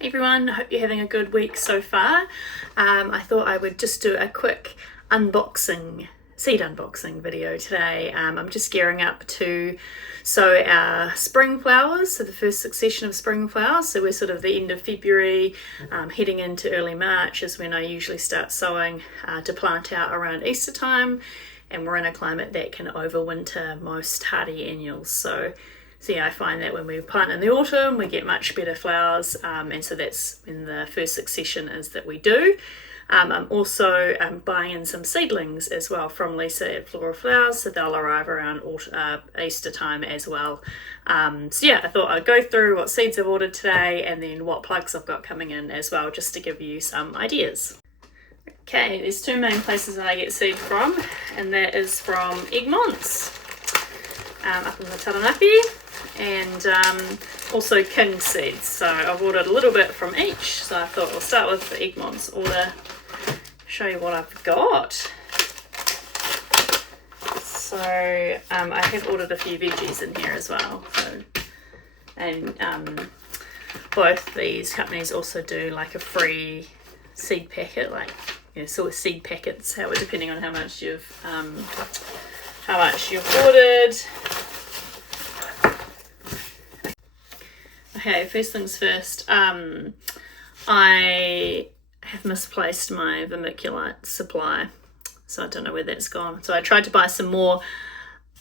Hey everyone, I hope you're having a good week so far. I thought I would just do a quick seed unboxing video today. I'm just gearing up to sow our spring flowers, so the first succession of spring flowers. So we're sort of the end of February, heading into early March is when I usually start sowing to plant out around Easter time, and we're in a climate that can overwinter most hardy annuals. So yeah, I find that when we plant in the autumn, we get much better flowers, and so that's when the first succession is that we do. I'm also buying in some seedlings as well from Lisa at Floral Flowers, so they'll arrive around Easter time as well. So yeah, I thought I'd go through what seeds I've ordered today and then what plugs I've got coming in as well, just to give you some ideas. Okay, there's two main places that I get seed from, and that is from Egmont's up in the Taranaki, and also King Seeds. So I've ordered a little bit from each, so I thought I'll start with the Egmont's order, show you what I've got. So I have ordered a few veggies in here as well, and both these companies also do like a free seed packet, like sort of seed packets, depending on how much you've ordered. Okay, first things first, I have misplaced my vermiculite supply, so I don't know where that's gone. So I tried to buy some more,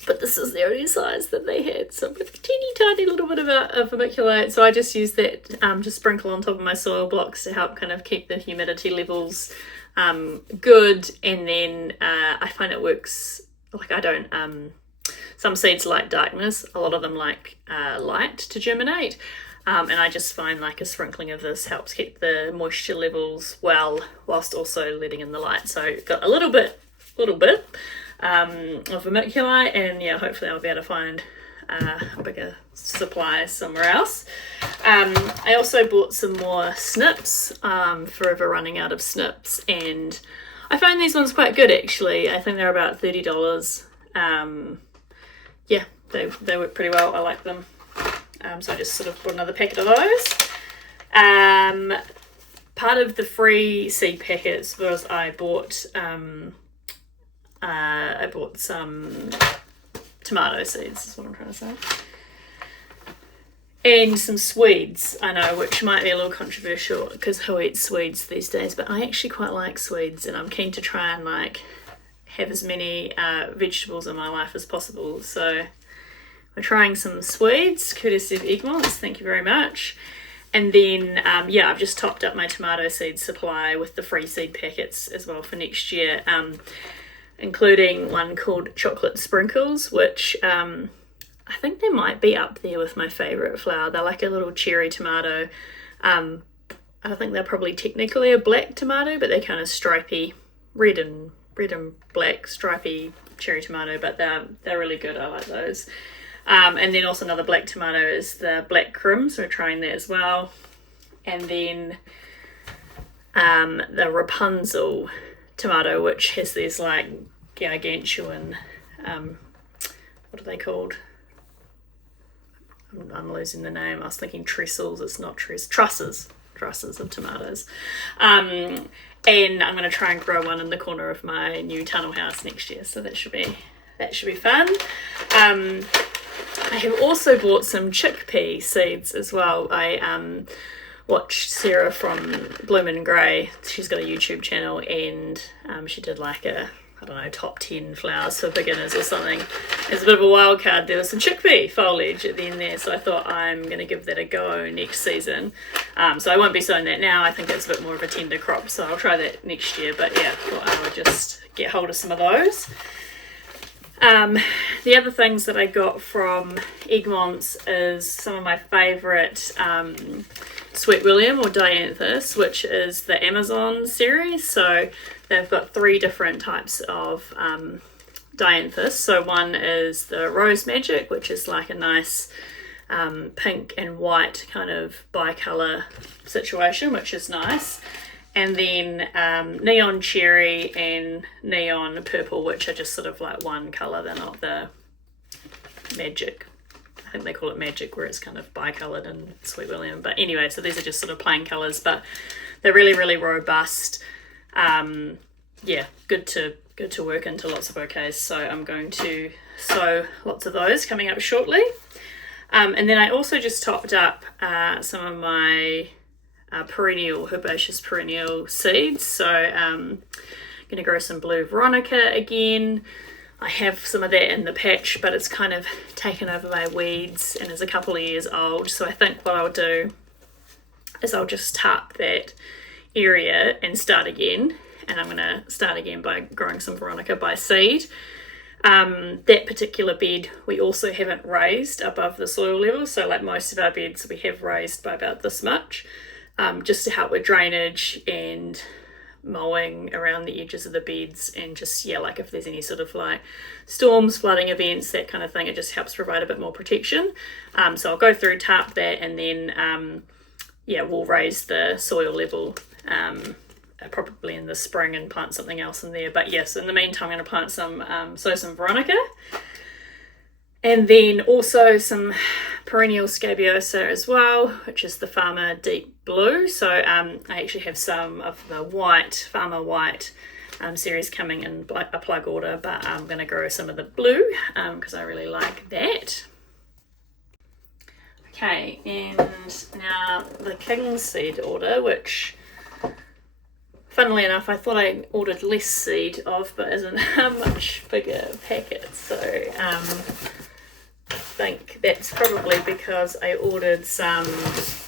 but this is the only size that they had, so with a teeny tiny little bit of vermiculite. So I just used that to sprinkle on top of my soil blocks to help kind of keep the humidity levels good, and then I find it works. Like, I don't, some seeds like darkness, a lot of them like light to germinate, and I just find like a sprinkling of this helps keep the moisture levels well, whilst also letting in the light. So got a little bit of vermiculite, and yeah, hopefully I'll be able to find a bigger supply somewhere else. I also bought some more snips, forever running out of snips, and I find these ones quite good actually. I think they're about $30. Yeah, they work pretty well. I like them. So I just sort of bought another packet of those. Part of the free seed packets was I bought some tomato seeds, is what I'm trying to say. And some Swedes, I know, which might be a little controversial because who eats Swedes these days, but I actually quite like Swedes, and I'm keen to try and like have as many vegetables in my life as possible. So we're trying some Swedes, courtesy of Egmont's, thank you very much. And then, I've just topped up my tomato seed supply with the free seed packets as well for next year, including one called Chocolate Sprinkles, which I think they might be up there with my favourite flower. They're like a little cherry tomato. I think they're probably technically a black tomato, but they're kind of stripy, red and black stripy cherry tomato, but they're really good. I like those. And then also another black tomato is the Black Krim, so we're trying that as well. And then the Rapunzel tomato, which has these like gargantuan, what are they called? I'm losing the name. I was thinking trestles. It's not trusses of tomatoes. And I'm going to try and grow one in the corner of my new tunnel house next year, so that should be fun. I have also bought some chickpea seeds as well. I watched Sarah from Bloomin' Grey. She's got a YouTube channel, and she did like a, I don't know, top 10 flowers for beginners or something. There's a bit of a wild card. There was some chickpea foliage at the end there, so I thought I'm going to give that a go next season. So I won't be sowing that now. I think it's a bit more of a tender crop, so I'll try that next year. But yeah, I thought I would just get hold of some of those. The other things that I got from Egmont's is some of my favourite Sweet William or Dianthus, which is the Amazon series. So they've got 3 different types of Dianthus. So one is the Rose Magic, which is like a nice pink and white kind of bicolour situation, which is nice. And then Neon Cherry and Neon Purple, which are just sort of like one colour. They're not the Magic. I think they call it Magic, where it's kind of bicoloured, and Sweet William. But anyway, so these are just sort of plain colours, but they're really, really robust. Yeah, good to work into lots of bouquets. So I'm going to sew lots of those coming up shortly. And then I also just topped up some of my herbaceous perennial seeds. So I'm going to grow some blue Veronica again. I have some of that in the patch, but it's kind of taken over my weeds and is a couple of years old. So I think what I'll do is I'll just tarp that area and start again. And I'm going to start again by growing some Veronica by seed. That particular bed we also haven't raised above the soil level. So like most of our beds, we have raised by about this much, just to help with drainage and mowing around the edges of the beds, and just like if there's any sort of like storms, flooding events, that kind of thing, it just helps provide a bit more protection. So I'll go through, tarp that, and then we'll raise the soil level probably in the spring and plant something else in there. But yes, in the meantime I'm going to plant some Veronica, and then also some perennial Scabiosa as well, which is the Farmer Deep Blue. So I actually have some of the Farmer White series coming in a plug order, but I'm going to grow some of the blue because I really like that. Okay, and now the King's seed order, which funnily enough I thought I ordered less seed of, but isn't a much bigger packet. So I think that's probably because I ordered some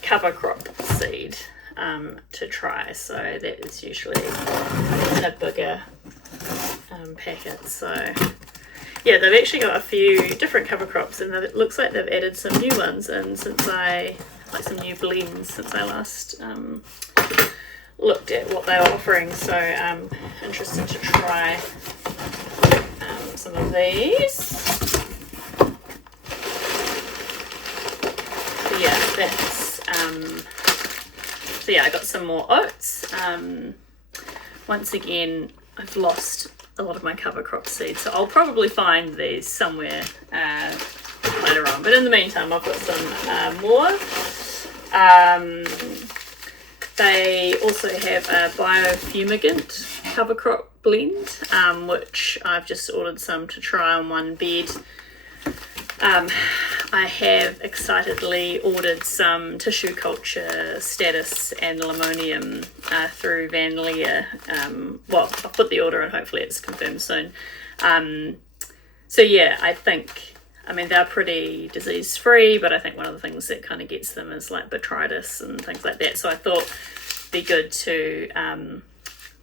cover crop seed to try. So that is usually a bigger packet. So yeah, they've actually got a few different cover crops, and it looks like they've added some new ones in some new blends since I last looked at what they were offering. So I'm interested to try some of these. I got some more oats. Once again, I've lost a lot of my cover crop seeds, so I'll probably find these somewhere later on, but in the meantime I've got some more. They also have a biofumigant cover crop blend, which I've just ordered some to try on one bed. I have excitedly ordered some tissue culture status and limonium through Van Leer. I'll put the order and hopefully it's confirmed soon. They're pretty disease free, but I think one of the things that kind of gets them is like botrytis and things like that. So I thought it'd be good to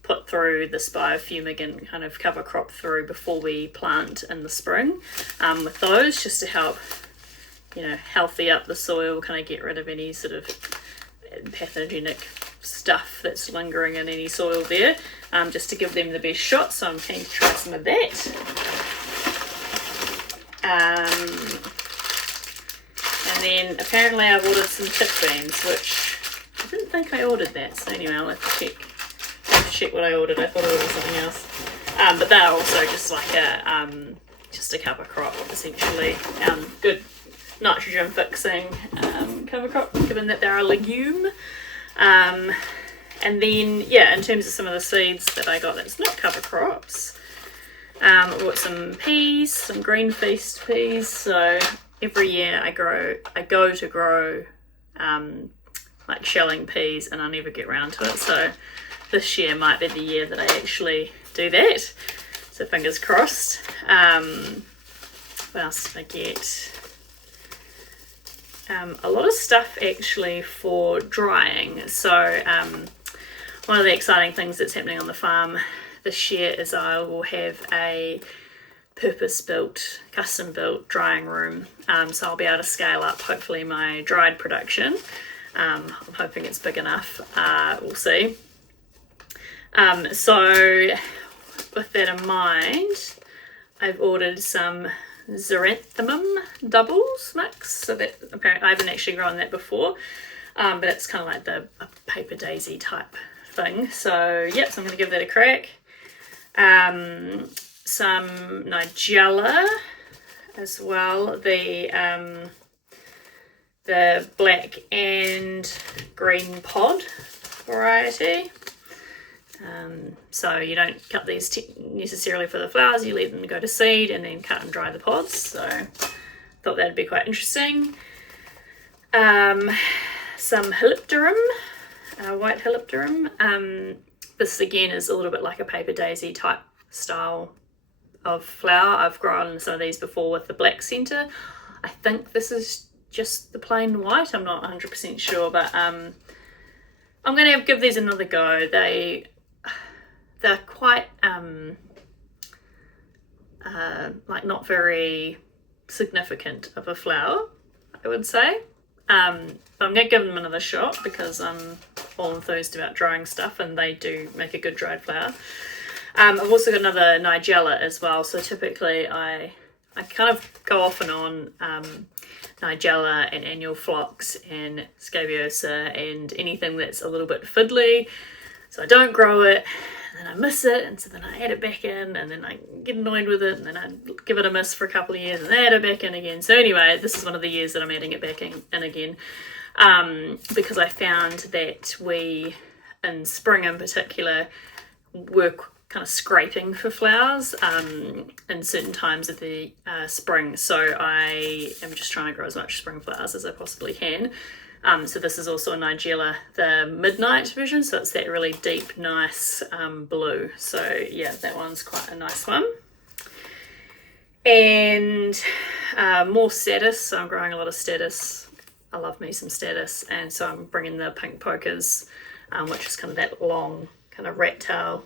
put through this biofumigant kind of cover crop through before we plant in the spring with those, just to help healthy up the soil, kind of get rid of any sort of pathogenic stuff that's lingering in any soil there, just to give them the best shot. So I'm keen to try some of that. And then apparently I've ordered some tip beans, which I didn't think I ordered that, so anyway I'll have to check what I ordered. I thought I ordered something else, but they're also just like a cover crop essentially. Good nitrogen fixing cover crop, given that they're a legume. And then in terms of some of the seeds that I got that's not cover crops, I bought some peas, some Green Feast peas. So every year I go to grow like shelling peas, and I never get around to it. So this year might be the year that I actually do that. So fingers crossed. What else did I get? A lot of stuff actually for drying. So one of the exciting things that's happening on the farm this year is I will have a purpose-built, custom-built drying room. So I'll be able to scale up hopefully my dried production. I'm hoping it's big enough. We'll see. So with that in mind, I've ordered some xeranthemum doubles mix. So that apparently I haven't actually grown that before, but it's kind of like a paper daisy type thing. So so I'm going to give that a crack. Some Nigella as well. The the black and green pod variety. So you don't cut these necessarily for the flowers, you leave them go to seed and then cut and dry the pods. So thought that'd be quite interesting. Some Hylicterum, white Hylicterum. This again is a little bit like a paper daisy type style of flower. I've grown some of these before with the black centre. I think this is just the plain white. I'm not 100% sure, but I'm going to give these another go. They're quite like not very significant of a flower, I would say. But I'm going to give them another shot because I'm all enthused about drying stuff and they do make a good dried flower. I've also got another Nigella as well. So typically I kind of go off and on Nigella and annual phlox and Scabiosa and anything that's a little bit fiddly. So I don't grow it, and then I miss it, and so then I add it back in, and then I get annoyed with it, and then I give it a miss for a couple of years and add it back in again. So anyway, this is one of the years that I'm adding it back in again, because I found that we, in spring in particular, work kind of scraping for flowers in certain times of the spring. So I am just trying to grow as much spring flowers as I possibly can. So this is also a Nigella, the midnight version, so it's that really deep, nice blue. So yeah, that one's quite a nice one. And more Statice, so I'm growing a lot of Statice. I love me some Statice, and so I'm bringing the pink Pokers, which is kind of that long, kind of rat tail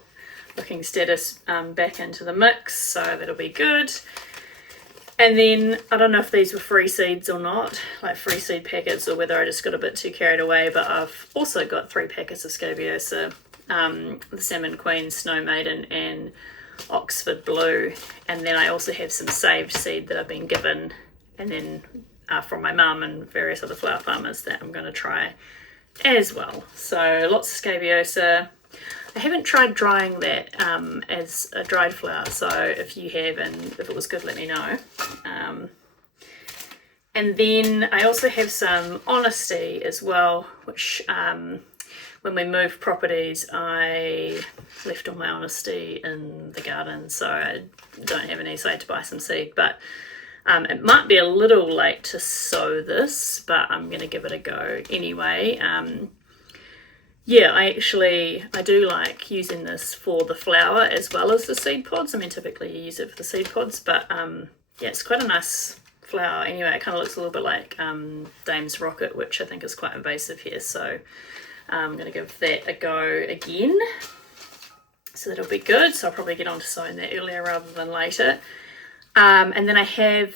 looking Statice back into the mix, so that'll be good. And then, I don't know if these were free seeds or not, like free seed packets, or whether I just got a bit too carried away, but I've also got 3 packets of Scabiosa, the Salmon Queen, Snow Maiden, and Oxford Blue. And then I also have some saved seed that I've been given, and then from my mum and various other flower farmers that I'm going to try as well. So lots of Scabiosa. I haven't tried drying that as a dried flower, so if you have and if it was good, let me know. And then I also have some Honesty as well, which when we moved properties, I left all my Honesty in the garden, so I don't have any say to buy some seed, but it might be a little late to sow this, but I'm going to give it a go anyway. Yeah, I do like using this for the flower as well as the seed pods. I mean, typically you use it for the seed pods, but yeah, it's quite a nice flower. Anyway, it kind of looks a little bit like Dame's Rocket, which I think is quite invasive here. So I'm going to give that a go again. So that'll be good. So I'll probably get on to sowing that earlier rather than later. And then I have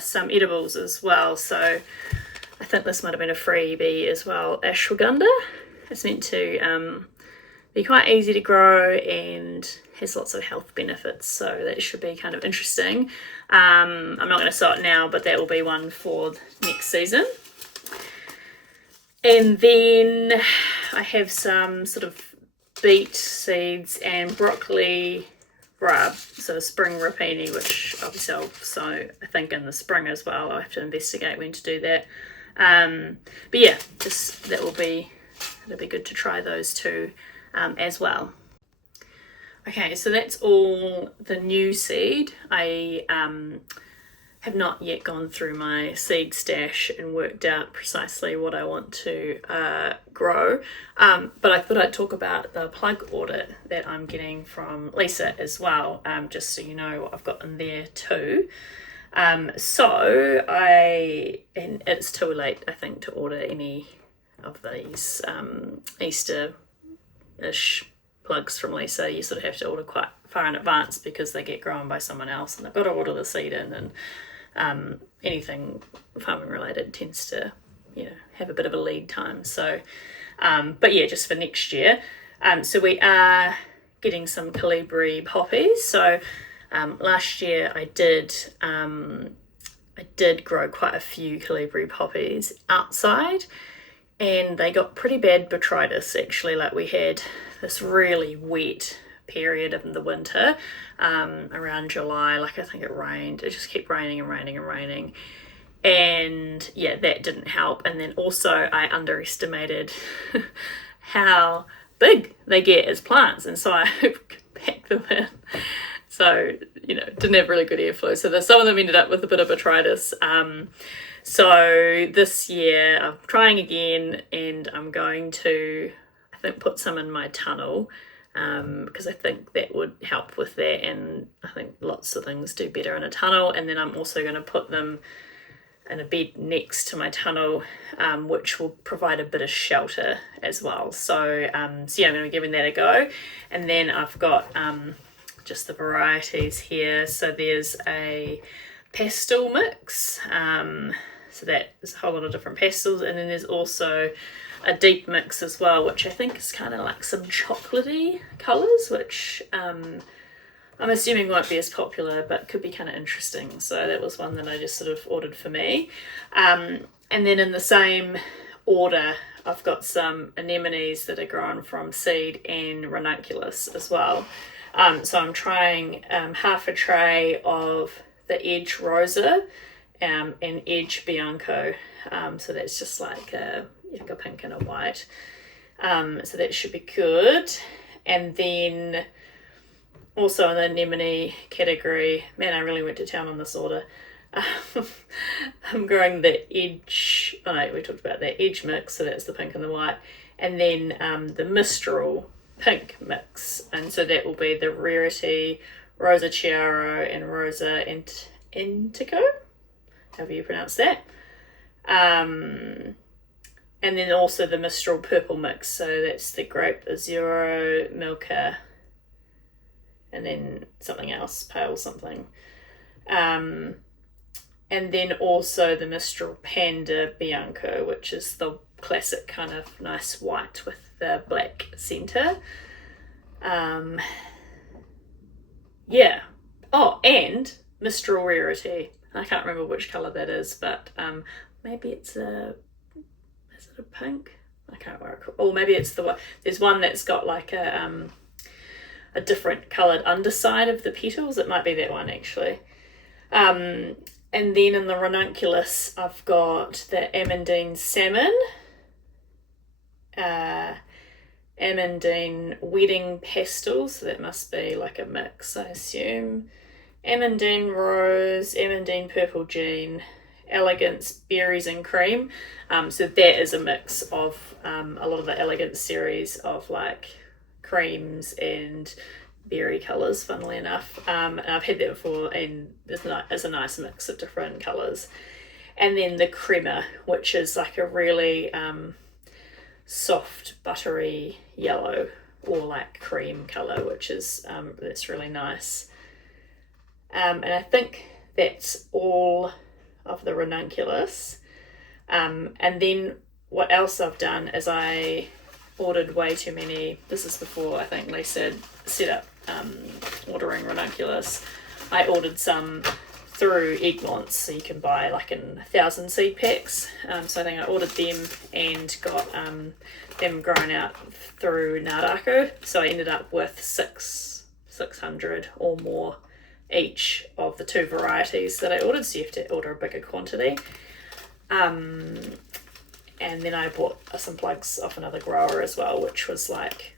some edibles as well. So I think this might have been a freebie as well. Ashwagandha. It's meant to be quite easy to grow and has lots of health benefits, so that should be kind of interesting. I'm not going to sow it now, but that will be one for next season. And then I have some sort of beet seeds and broccoli rub, so spring rapini, which obviously I'll sow, I think, in the spring as well. I'll have to investigate when to do that. But yeah, it'll be good to try those two as well. Okay, so that's all the new seed. I have not yet gone through my seed stash and worked out precisely what I want to grow, but I thought I'd talk about the plug audit that I'm getting from Lisa as well, just so you know what I've got in there too. So and it's too late, I think, to order any of these Easter-ish plugs from Lisa. You sort of have to order quite far in advance because they get grown by someone else and they've got to order the seed in, and anything farming related tends to, have a bit of a lead time. So, but yeah, just for next year. So we are getting some Colibri poppies. So last year I did grow quite a few Colibri poppies outside, and they got pretty bad botrytis actually. Like, we had this really wet period in the winter around July. Like, I think it rained. It just kept raining and raining and raining. and yeah, that didn't help. And then also I underestimated how big they get as plants, and so I packed them in. So, didn't have really good airflow. So some of them ended up with a bit of botrytis. So this year I'm trying again, and I'm going to, I think, put some in my tunnel, because I think that would help with that, and I think lots of things do better in a tunnel. And then I'm also going to put them in a bed next to my tunnel, which will provide a bit of shelter as well. So, yeah, I'm going to be giving that a go. And then I've got just the varieties here. So there's a pastel mix. So that is a whole lot of different pastels, and then there's also a deep mix as well, which I think is kind of like some chocolatey colours, which I'm assuming won't be as popular, but could be kind of interesting. So that was one that I just sort of ordered for me. And then in the same order, I've got some anemones that are grown from seed and ranunculus as well. So I'm trying half a tray of the Edge Rosa and Edge Bianco. So that's just like a pink and a white. So that should be good. And then also in the anemone category, man, I really went to town on this order. I'm growing the Edge, we talked about that Edge mix, so that's the pink and the white. And then the Mistral pink mix. And so that will be the Rarity, Rosa Chiaro, and Rosa Antico, however you pronounce that. And then also the Mistral purple mix, so that's the Grape Azuro, Milka, and then something else, pale something. And then also the Mistral Panda Bianco, which is the classic kind of nice white with the black centre. Yeah. Oh, and Mistral Rarity. I can't remember which colour that is, but maybe it's is it a pink? I can't remember. Or maybe it's there's one that's got like a different coloured underside of the petals. It might be that one actually. And then in the ranunculus, I've got the Amandine Salmon, Amandine Wedding Pastel, so that must be like a mix, I assume. Amandine Rose, Amandine Purple Jean, Elegance Berries and Cream. So that is a mix of a lot of the Elegance series of like creams and berry colours, funnily enough. And I've had that before, and it's a nice mix of different colours. And then the Crema, which is like a really soft, buttery yellow, or like cream colour, which is that's really nice. And I think that's all of the ranunculus. And then what else I've done is I ordered way too many. This is before I think Lisa set up ordering ranunculus. I ordered some through Egmonts, so you can buy like in 1,000 seed packs. So I think I ordered them and got them grown out through Nardako. So I ended up with 600 or more each of the two varieties that I ordered, so you have to order a bigger quantity. And then I bought some plugs off another grower as well, which was like,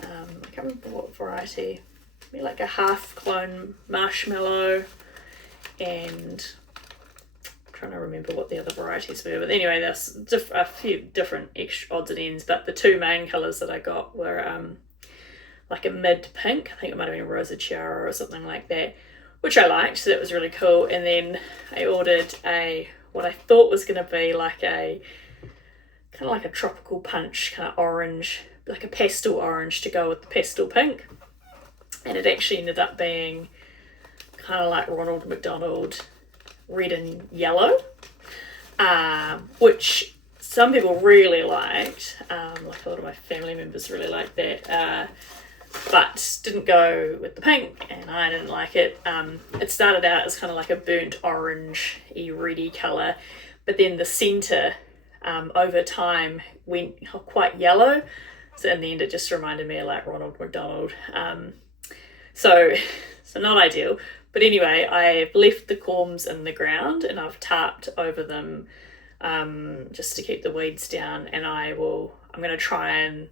I can't remember what variety, maybe like a half clone marshmallow, and I'm trying to remember what the other varieties were. But anyway, there's a few different extra odds and ends, but the two main colours that I got were like a mid pink, I think it might have been Rosa Chiara or something like that, which I liked, so that was really cool. And then I ordered what I thought was going to be like a kind of like a tropical punch, kind of orange, like a pastel orange to go with the pastel pink, and it actually ended up being kind of like Ronald McDonald red and yellow, which some people really liked, like a lot of my family members really liked that, but didn't go with the pink, and I didn't like it. It started out as kind of like a burnt orange-y reddy colour, but then the centre over time went quite yellow, so in the end it just reminded me of like Ronald McDonald. So not ideal, But anyway, I've left the corms in the ground and I've tarped over them just to keep the weeds down, and I'm going to try and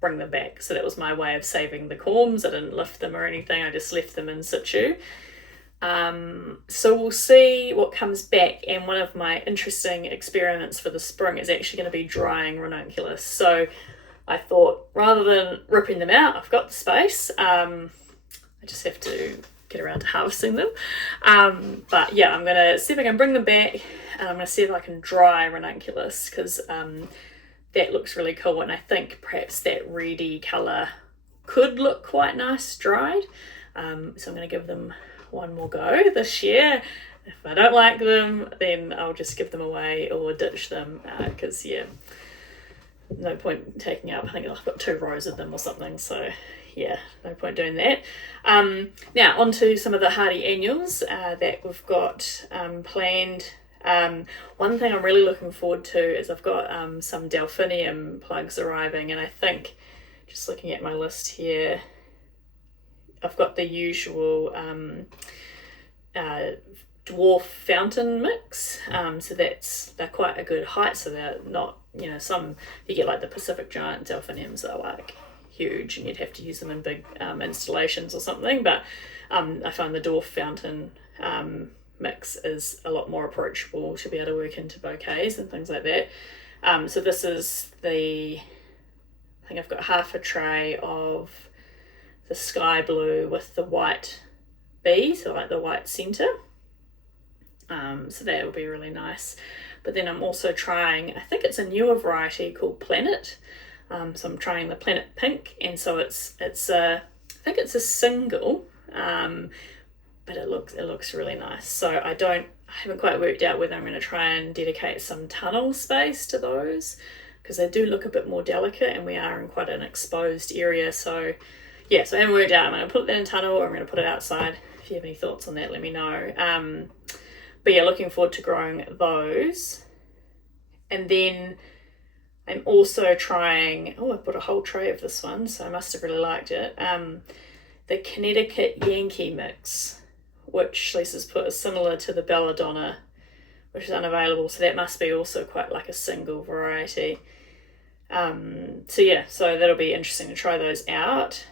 bring them back. So that was my way of saving the corms. I didn't lift them or anything, I just left them in situ. So we'll see what comes back, and one of my interesting experiments for the spring is actually going to be drying ranunculus. So I thought, rather than ripping them out, I've got the space, I just have to get around to harvesting them. But yeah, I'm going to see if I can bring them back, and I'm going to see if I can dry ranunculus, because that looks really cool, and I think perhaps that reedy colour could look quite nice dried. So I'm going to give them one more go this year. If I don't like them, then I'll just give them away or ditch them, because yeah, no point taking up, I think I've got 2 rows of them or something, so yeah, no point doing that. Now on to some of the hardy annuals that we've got planned. One thing I'm really looking forward to is I've got some delphinium plugs arriving, and I think, just looking at my list here, I've got the usual dwarf fountain mix, so they're quite a good height, so they're not, some you get like the Pacific giant delphiniums that are like huge and you'd have to use them in big installations or something, but I find the dwarf fountain mix is a lot more approachable to be able to work into bouquets and things like that. So this is I think I've got half a tray of the sky blue with the white bee, so like the white centre. So that will be really nice. But then I'm also trying, I think it's a newer variety called Planet. So I'm trying the Planet Pink, and so it's I think it's a single, but it looks really nice. So I haven't quite worked out whether I'm going to try and dedicate some tunnel space to those, because they do look a bit more delicate, and we are in quite an exposed area. So yeah, so I haven't worked out. I'm going to put that in a tunnel, or I'm going to put it outside. If you have any thoughts on that, let me know. But yeah, looking forward to growing those. And then I'm also trying, I bought a whole tray of this one, so I must have really liked it. The Connecticut Yankee mix, which Lisa's put is similar to the Belladonna, which is unavailable. So that must be also quite like a single variety. So yeah, so that'll be interesting to try those out.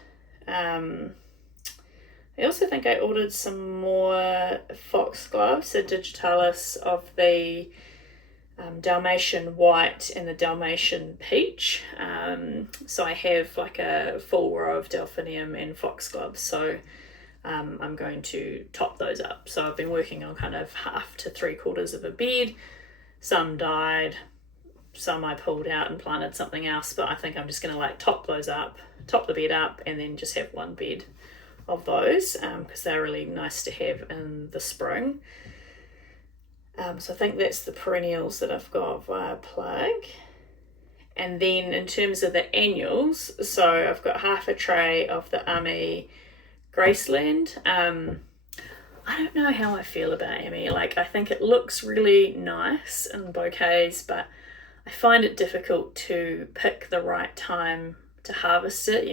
I also think I ordered some more foxgloves, a digitalis of the Dalmatian white and the Dalmatian peach. So I have like a full row of delphinium and foxgloves, so I'm going to top those up. So I've been working on kind of 1/2 to 3/4 of a bed. Some died, some I pulled out and planted something else, but I think I'm just going to like top the bed up, and then just have one bed of those, because they're really nice to have in the spring. So I think that's the perennials that I've got via plug. And then in terms of the annuals, so I've got half a tray of the Ami Graceland. I don't know how I feel about Ami. Like, I think it looks really nice in bouquets, but I find it difficult to pick the right time to harvest it.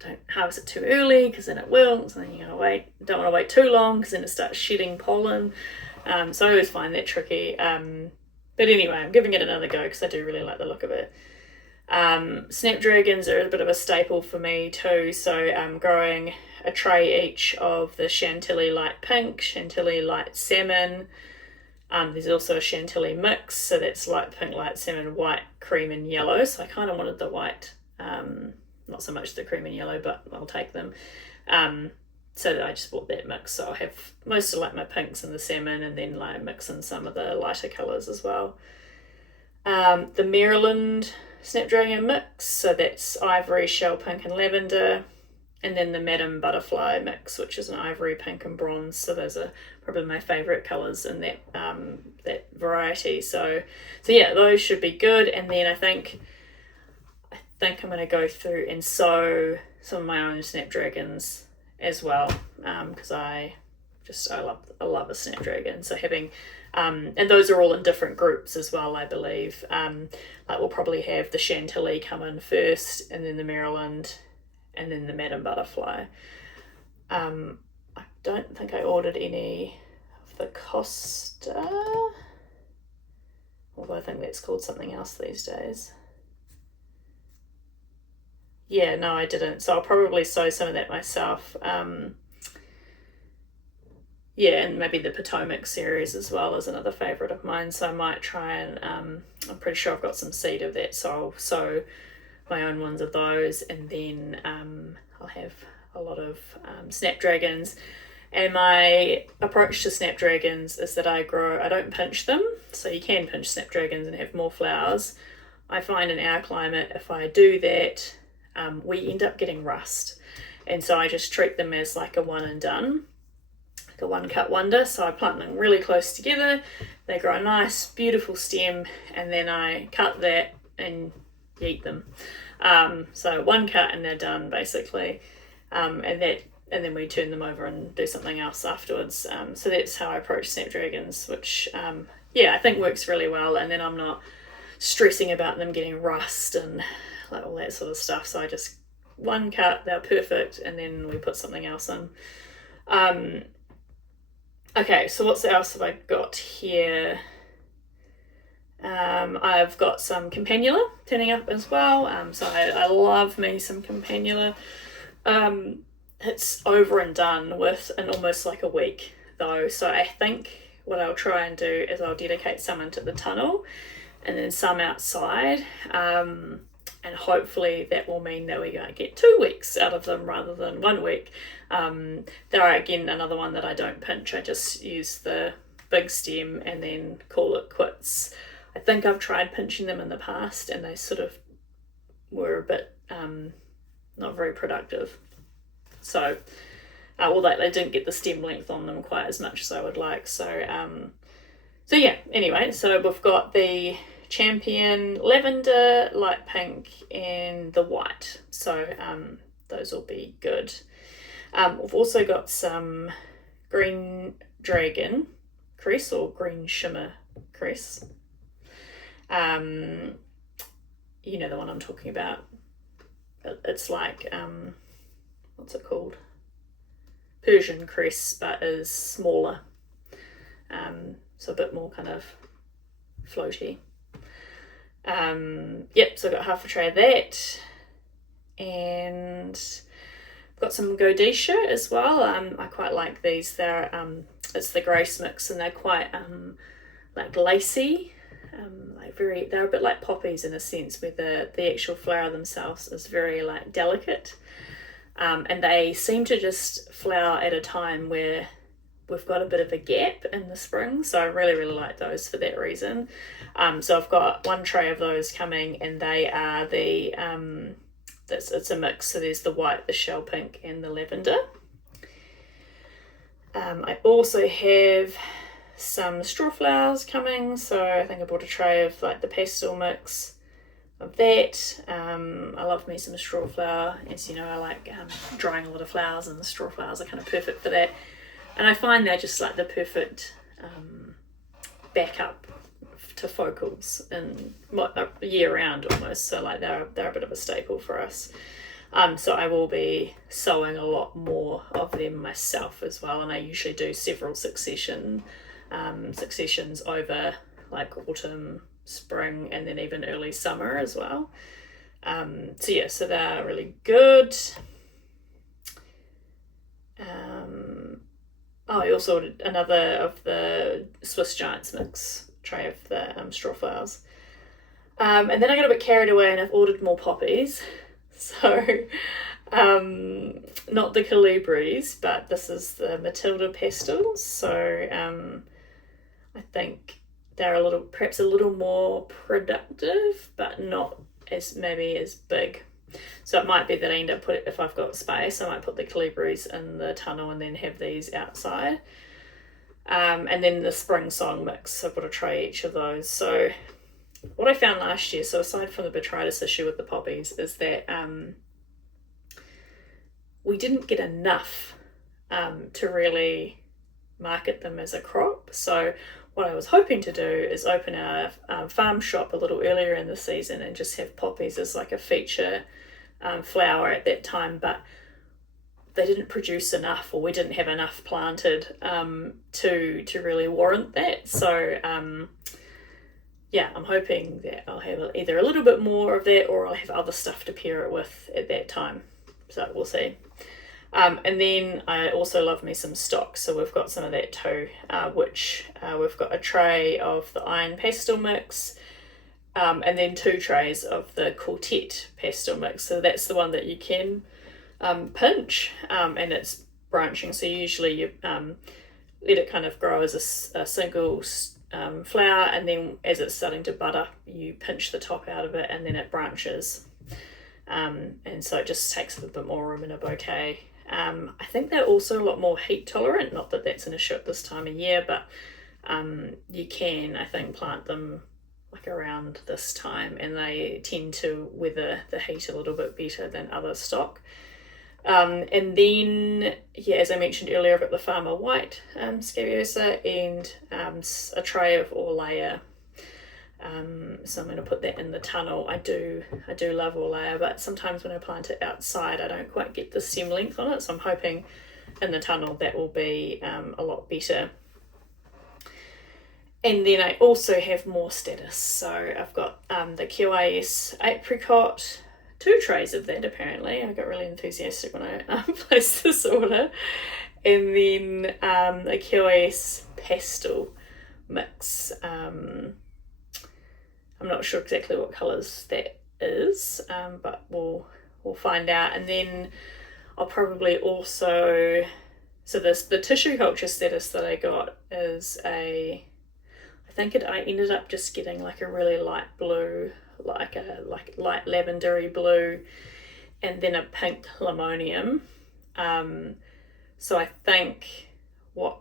Don't harvest it too early, because then it wilts, and then you don't want to wait too long, because then it starts shedding pollen. So I always find that tricky. But anyway, I'm giving it another go, because I do really like the look of it. Snapdragons are a bit of a staple for me too, so I'm growing a tray each of the Chantilly Light Pink, Chantilly Light Salmon. There's also a Chantilly mix, so that's light pink, light salmon, white, cream and yellow. So I kind of wanted the white, not so much the cream and yellow, but I'll take them. So I just bought that mix, so I'll have most of like my pinks and the salmon, and then like mix in some of the lighter colours as well. The Maryland Snapdragon mix, so that's ivory, shell pink and lavender. And then the Madame Butterfly mix, which is an ivory, pink and bronze. So those are probably my favourite colours in that that variety. So yeah, those should be good. And then I think I'm going to go through and sew some of my own Snapdragons as well, because I love a Snapdragon. So having and those are all in different groups as well, I believe. Like we'll probably have the Chantilly come in first, and then the Maryland, and then the Madame Butterfly. I don't think I ordered any of the Costa, although I think that's called something else these days. Yeah, no, I didn't. So I'll probably sow some of that myself. Yeah, and maybe the Potomac series as well is another favourite of mine. So I might try and, I'm pretty sure I've got some seed of that. So I'll sow my own ones of those, and then I'll have a lot of snapdragons. And my approach to snapdragons is that I don't pinch them. So you can pinch snapdragons and have more flowers. I find in our climate, if I do that, we end up getting rust. And so I just treat them as like a one and done, like a one cut wonder. So I plant them really close together. They grow a nice, beautiful stem, and then I cut that and eat them. So one cut and they're done basically. And then we turn them over and do something else afterwards. So that's how I approach snapdragons, which I think works really well. And then I'm not stressing about them getting rust and like all that sort of stuff. So I just one cut, they're perfect, and then we put something else in. Okay, so what else have I got here? I've got some campanula turning up as well. So I love me some campanula. It's over and done in almost like a week though. So I think what I'll try and do is I'll dedicate some into the tunnel and then some outside. And hopefully that will mean that we're going to get 2 weeks out of them rather than 1 week. There are, again, another one that I don't pinch. I just use the big stem and then call it quits. I think I've tried pinching them in the past and they sort of were a bit not very productive. So, they didn't get the stem length on them quite as much as I would like. So yeah, anyway, so we've got the Champion lavender, light pink, and the white. So those will be good. We've also got some green dragon cress or green shimmer cress. You know the one I'm talking about. It's like, what's it called? Persian cress, but is smaller. So a bit more kind of floaty. So I've got half a tray of that, and I've got some Godetia as well. I quite like these. They're it's the Grace mix, and they're quite like lacy, they're a bit like poppies in a sense, where the actual flower themselves is very like delicate, and they seem to just flower at a time where we've got a bit of a gap in the spring, so I really, really like those for that reason. So I've got 1 tray of those coming, and they are the, it's a mix, so there's the white, the shell pink, and the lavender. I also have some straw flowers coming, so I think I bought a tray of like the pastel mix of that. I love me some straw flower. As you know, I like drying a lot of flowers, and the straw flowers are kind of perfect for that. And I find they're just like the perfect backup to focals and year round almost. So like they're a bit of a staple for us. So I will be sowing a lot more of them myself as well. And I usually do several successions over like autumn, spring, and then even early summer as well. So they're really good. I also ordered another of the Swiss Giants mix tray of the straw flowers. And then I got a bit carried away and I've ordered more poppies. So, not the Colibris, but this is the Matilda Pastels. So, I think they're perhaps a little more productive, but not as big. So it might be that I end up if I've got space, I might put the Colibris in the tunnel and then have these outside. And then the Spring Song mix, I've got a tray each of those. So what I found last year, so aside from the botrytis issue with the poppies, is that we didn't get enough to really market them as a crop. So what I was hoping to do is open a farm shop a little earlier in the season and just have poppies as like a feature flower at that time, but they didn't produce enough, or we didn't have enough planted to really warrant that. So yeah, I'm hoping that I'll have either a little bit more of that, or I'll have other stuff to pair it with at that time. So we'll see. And then I also love me some stock, so we've got some of that too, which we've got a tray of the Iron Pastel Mix, and then 2 trays of the Quartet Pastel Mix. So that's the one that you can pinch, and it's branching. So usually you let it kind of grow as a single flower, and then as it's starting to bud up, you pinch the top out of it, and then it branches. And so it just takes up a bit more room in a bouquet. I think they're also a lot more heat tolerant, not that that's an issue at this time of year, but you can, I think, plant them like around this time, and they tend to weather the heat a little bit better than other stock. And then, yeah, as I mentioned earlier, I've got the Farmer White Scabiosa, and a tray of Orlea. So I'm going to put that in the tunnel. I do love Orlea, but sometimes when I plant it outside, I don't quite get the stem length on it. So I'm hoping in the tunnel that will be a lot better. And then I also have more Statice. So I've got the QIS Apricot, 2 trays of that apparently. I got really enthusiastic when I placed this order. And then the QIS Pastel Mix. I'm not sure exactly what colours that is, but we'll find out. And then I'll probably also, so the tissue culture Statice that I got is I ended up just getting like a really light blue, like light lavendery blue, and then a pink Limonium. So I think what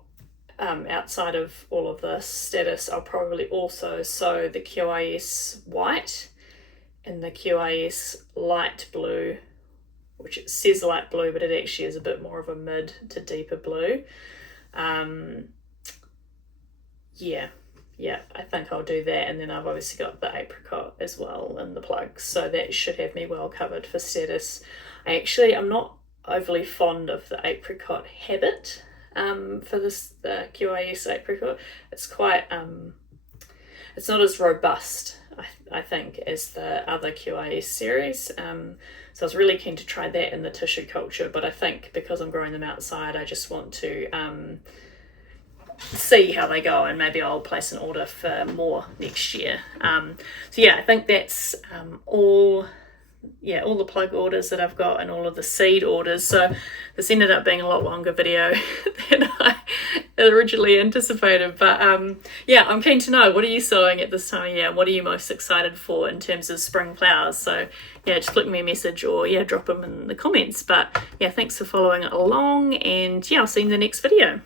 outside of all of this Statice, I'll probably also sow the QIS White and the QIS Light Blue, which it says light blue, but it actually is a bit more of a mid to deeper blue. Yeah, I think I'll do that. And then I've obviously got the Apricot as well in the plugs, so that should have me well covered for Statice. I'm not overly fond of the Apricot habit for the QIS Apricot. It's quite it's not as robust, I think, as the other QIS series. So I was really keen to try that in the tissue culture, but I think because I'm growing them outside, I just want to see how they go, and maybe I'll place an order for more next year. So yeah, I think that's all the plug orders that I've got and all of the seed orders. So this ended up being a lot longer video than I originally anticipated, but yeah, I'm keen to know, what are you sowing at this time of year, and what are you most excited for in terms of spring flowers? So yeah, just flick me a message, or yeah, drop them in the comments. But yeah, thanks for following along, and yeah, I'll see you in the next video.